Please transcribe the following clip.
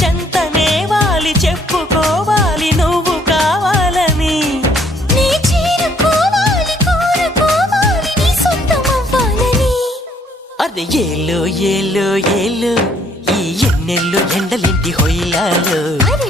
చెంతనే వాలి చెప్పుకోవాలి నువ్వు కావాలని. నీ చేరుకోవాలి కోరుకోవాలి నీ సొంతమవ్వాలని. అరే ఏలో ఏలో ఏలో ఈ ఎన్నెల్లో ఎండలింటి హొయిలాలో. అరే